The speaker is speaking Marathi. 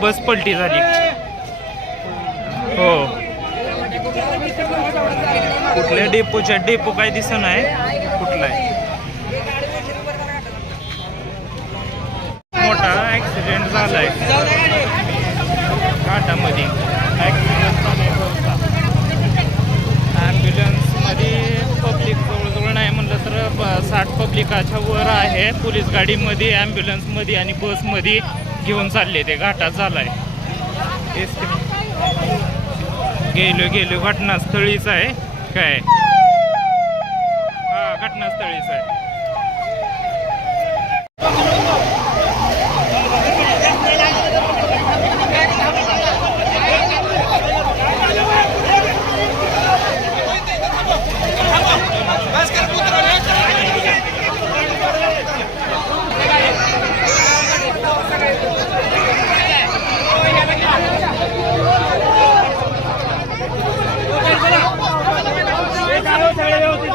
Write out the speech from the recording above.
बस पलटी झाली. हो. कुठल्या डेपोच्या डेपो काय दिसत नाही कुठला आहे मोठा ऍक्सिडेंट झालाय. पब्लिकाच्या वर आहे. पोलीस गाडीमध्ये ॲम्ब्युलन्समध्ये आणि बसमध्ये घेऊन चालले ते. घाटात झाला आहे ते. गेलो गेलो. घटनास्थळीच आहे. काय? हा घटनास्थळीच आहे.